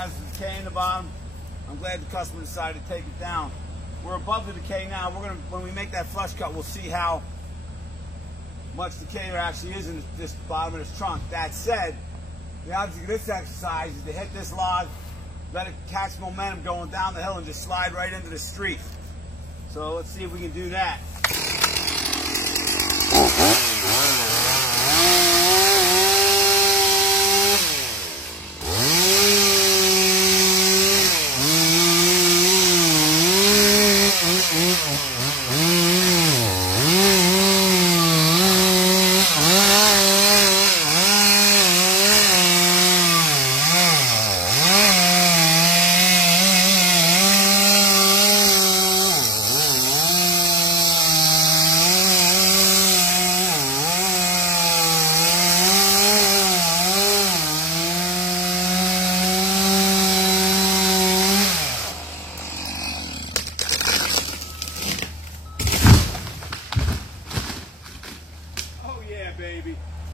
has the decay in the bottom. I'm glad the customer decided to take it down. We're above the decay now. We're gonna, when we make that flush cut, we'll see how much decay there actually is in this bottom of this trunk. That said, the object of this exercise is to hit this log, let it catch momentum going down the hill, and just slide right into the street. So let's see if we can do that. Baby.